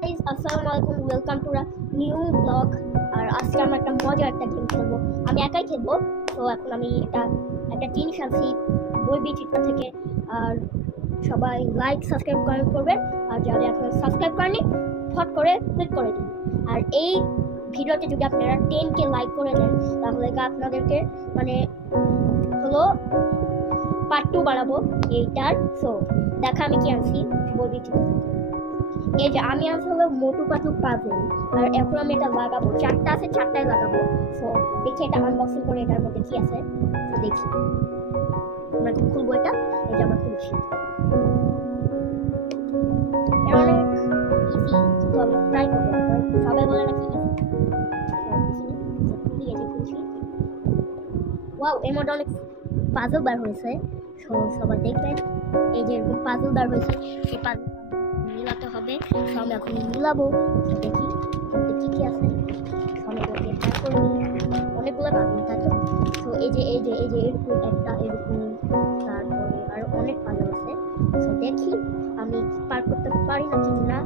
Guys, আসসালামু আলাইকুম, welcome to a new blog. আর আজকে আমরা একটা মজার একটা গেম খেলবো। আমি একাই খেলবো। তো এখন আমি একটা জিনিস আনছি বই বিচিত্র থেকে। আর সবাই লাইক সাবস্ক্রাইব কমেন্ট করবেন। আর যারা এখন সাবস্ক্রাইব করেনি ফট করে ক্লিক করে দিন। আর এই ভিডিওতে যদি আপনারা 10K লাইক করে দেন তাহলে আপনাদেরকে মানে হলো পার্ট 2 বানাবো এইটার। সো দেখা আমি কি আনছি বই বিচিত্র থেকে। এই যে আমি আসলে মোটু পাতলু পাজল। আর এখন আমি এটা লাগাবো, চারটা আছে, চারটায় লাগাবো। সো দেখি এটা আনবক্সিং করে এটার মধ্যে কি আছে তো দেখি। আমরা এখন খুলবো এটা। এই যে আমরা খুলছি। এটা অনেক ইজি, তো আমি ট্রাই করবো। সবাই বলে নাকি ইজি। খুলছি। ওয়াও, এর মধ্যে অনেক পাজল বার হয়েছে। সবাই দেখবেন এই যে এরকম পাজল বার হয়েছে, সেই পাজল মিলাতে হবে। আমি এখন মিলাবো, দেখি কি কি আছে। অনেকগুলো পাজল থাকে। তো এই যে এরকম একটা, এরকম, তারপরে আরো অনেক পাজল আছে। তো দেখি আমি পার করতে পারি নাকি না।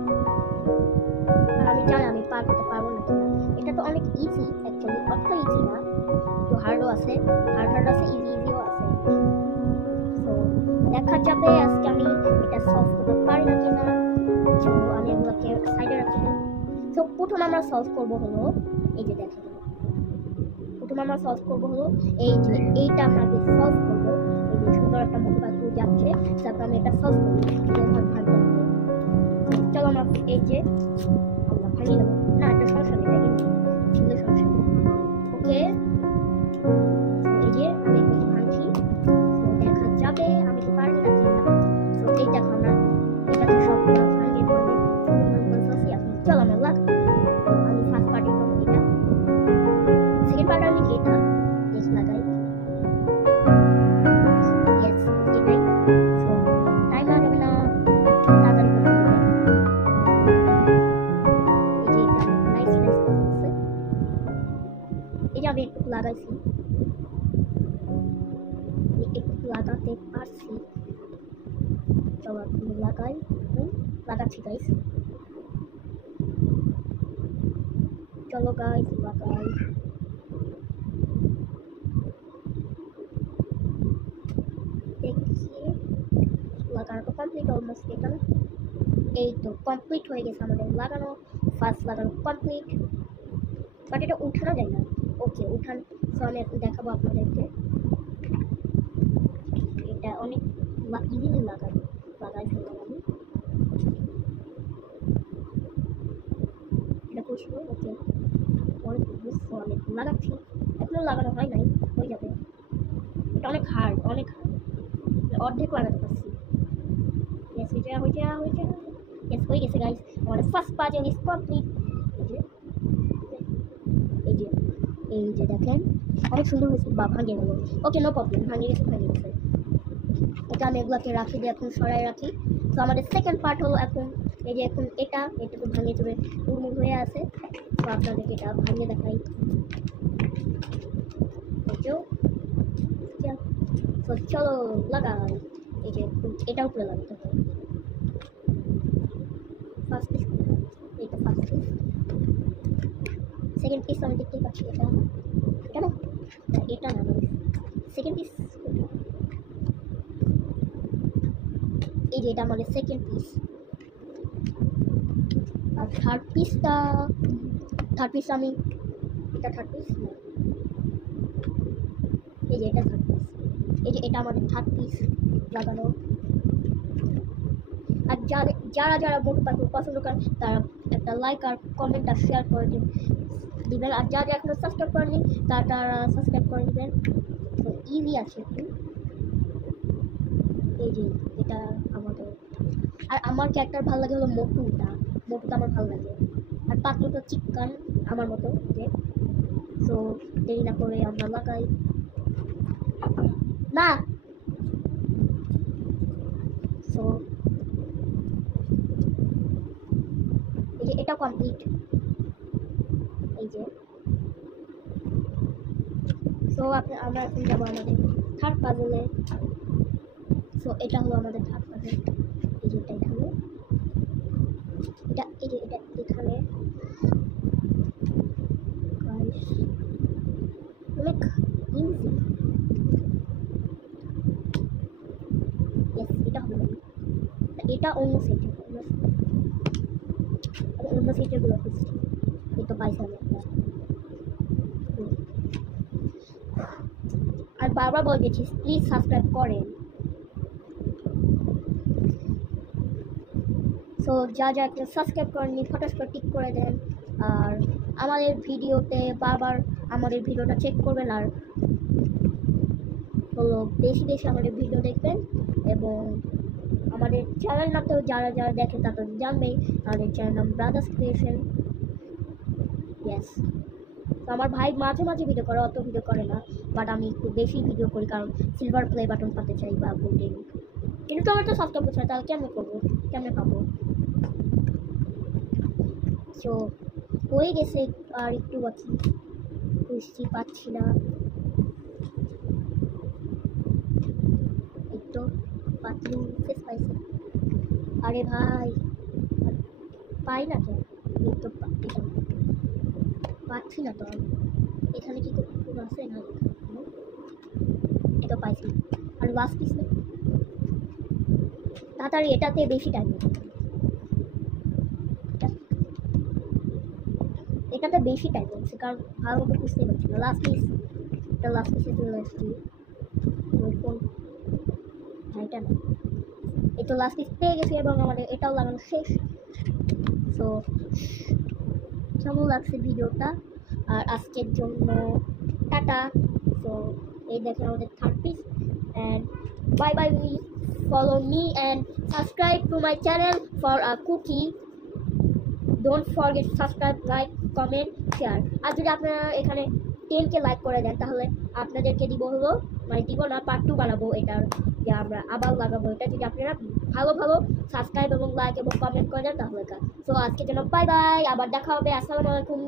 আর আমি জানি আমি পার করতে পারবো নাকি না। এটা তো অনেক ইজি অ্যাকচুয়ালি, অত ইজি না। তো হার্ডও আছে, হার্ড আছে, ইজিও আছে। তো দেখা যাবে আজকে আমি এটা সলভ করতে পারি নাকি না। তো আমি এগুলোকে সাইডে রাখি। তো প্রথমে আমরা সলভ করবো হলো এই যে দেখেন, প্রথমে আমরা সলভ করবো হলো এই যে এইটা আমরা আগে সলভ করবো। এই যে সুন্দর একটা মোটু পাতলু যাচ্ছে, তারপর আমি এটা সলভ করবো। চলো আমরা এই যে আমরা ভাঙিয়ে দেবো। না, একটা সমস্যা নেই, ছিল সমস্যা নেই। ওকে, এই যে আমি একটু ভাঙছি। তো দেখা যাবে আমি কি পারি নাকি না। তো এই দেখো আমরা এটাকে সব ভাঙিয়ে পড়বে। চলো আমরা লাগ। আমি ফার্স্ট পার্টি করবো এটা, সেকেন্ড পার্ট আমি এটা দেখি লাগাই। ইয়েস, এটাই। সো টাইম লাগাবে না, তাড়াতাড়ি করতে হবে। এই যে এটা নাইস করতেছে। এই যে আমি একটু লাগাইছি, একটু লাগাতে পারছি। চলো লাগাই, লাগাচ্ছি গাইস। চলো গাইস লাগাই। দেখি লাগানো তো কমপ্লিট অলমোস্ট। এটা এই তো কমপ্লিট হয়ে গেছে আমাদের লাগানো, ফার্স্ট লাগানো কমপ্লিট। বাট এটা উঠানো যায় না। ওকে, উঠান। সো আমি এখন দেখাবো আপনাদেরকে। এটা অনেক ইজিলি লাগাই ফেললাম আমি। এটা পুষবো। ওকে, অনেক বুঝছো, অনেক লাগাচ্ছি, এখনো লাগানো হয় নাই, হয়ে যাবে। এটা অনেক হার্ড, অনেক হার্ড, অর্ধেক লাগাতে পারছি। ইয়েস, ইয়েস হয়ে গেছে গাইস। আমাদের ফার্স্ট পাজল ইজ কমপ্লিট। এই যে দেখেন অনেক সুন্দর হয়েছে। বা ভাঙে গেল। ওকে, নো প্রবলেম, ভাঙে গেছে। ওকে, আমি এগুলোকে রাখি দিয়ে এখন সরাই রাখি। তো আমাদের সেকেন্ড পার্ট হলো এখন এই যে এখন এটা তো ভাঙিয়ে চলে উড়মুড় হয়ে আছে। তো আপনাদেরকে এটা ভাঙিয়ে দেখাই। তো চলো লাগাই। এই যে এটা উপরে লাগাতে হবে। ফার্স্ট পিস, এইটা ফার্স্ট পিস। সেকেন্ড পিস আমি দেখতেই পাচ্ছি। এটা না, এটা না, সেকেন্ড পিস। এই যে এটা আমাদের সেকেন্ড পিস। আর থার্ড পিস আমি এটা থার্ড পিস। এই যে এটা থার্ড পিস। এই যে এটা আমাদের থার্ড পিস লাগানো। আর যারা মোটু পাতলু পছন্দ করেন তারা একটা লাইক আর কমেন্ট আর শেয়ার করে দিবেন। আর যারা এখনো সাবস্ক্রাইব করেনি তারা সাবস্ক্রাইব করে দিবেন। তো ইজি আছে একটু। এই যে এটা আমাদের। আর আমার ক্যারেক্টার ভালো লাগে হলো মোটুটা আমার ভালো লাগে। আর পাতলুটা চিকন আমার মতো। সো দেরি না করে আমরা লাগাই। না, সো এই যে এটা কমপ্লিট। এই যে সো আমরা এখন যাবো আমাদের থার্ড পাজলে। সো এটা হলো আমাদের থার্ড পাজল। এই যে এটা হলো এটা এই যে এটা এখানে গাইস অনেক ইজি। এটা হবে না, এটা অন্য সেটে অন্য সেটের গুলো খুঁজছি। এই তো পাইছি আমি একটা। আর বারবার বলে দিচ্ছি প্লিজ সাবস্ক্রাইব করেন। সো যা যা একটা সাবস্ক্রাইব করেননি ফটাস করে টিক করে দেন। আর আমাদের ভিডিওতে বারবার আমাদের ভিডিওটা চেক করবেন, আর হলো বেশি বেশি আমাদের ভিডিও দেখবেন। এবং আমাদের চ্যানেল নামতেও যারা যারা দেখে তারা তো জানবেই, আমাদের চ্যানেল নাম ব্রাদার্স ক্রিয়েশন। ইয়েস, তো আমার ভাই মাঝে মাঝে ভিডিও করে, অত ভিডিও করে না, বাট আমি একটু বেশি ভিডিও করি কারণ সিলভার প্লে বাটন পাতে চাই বা গোল্ডেন। কিন্তু তো আমার তো সাবস্ক্রাইব করছে না, তাহলে কেমন করবো, কেমনে পাবো? সো হয়ে গেছে, আর একটু বাকি, বুঝতে পারছি না। একটু পাতলু ফেস পাইছে। আরে ভাই পাই না তো, একটু পাচ্ছি না তো। এখানে কি কোনো আছে না? এটা পাইছি। আর লাস্ট পিস না, তাড়াতাড়ি এটাতে বেশি টাইম লাগে, এটাতে বেশি টাইম লাগছে কারণ ভালো মতো বুঝতে পারছি না। লাস্ট পিস, এটা লাস্ট পিসে চলে আসছি। কোন এটা না, এই তো লাস্ট পিস পেয়ে গেছি এবং আমাদের এটাও লাগানো শেষ। সো কেমন লাগছে ভিডিওটা? আর আজকের জন্য টাটা। সো এই দেখেন আমাদের third piece, and bye bye. Follow me and subscribe to my channel for a cookie. Don't forget to subscribe, like, comment, share. আর যদি আপনারা এখানে 10K লাইক করে দেন তাহলে আপনাদেরকে দিব হলো, মানে দিব না, পার্ট 2 বানাবো এটার, যে আমরা আবার লাগাবো এটা, যদি আপনারা ভালো ভালো সাবস্ক্রাইব এবং লাইক এবং কমেন্ট করে দেন তাহলে। সো আজকের জন্য বাই বাই, আবার দেখা হবে। আসসালামু আলাইকুম।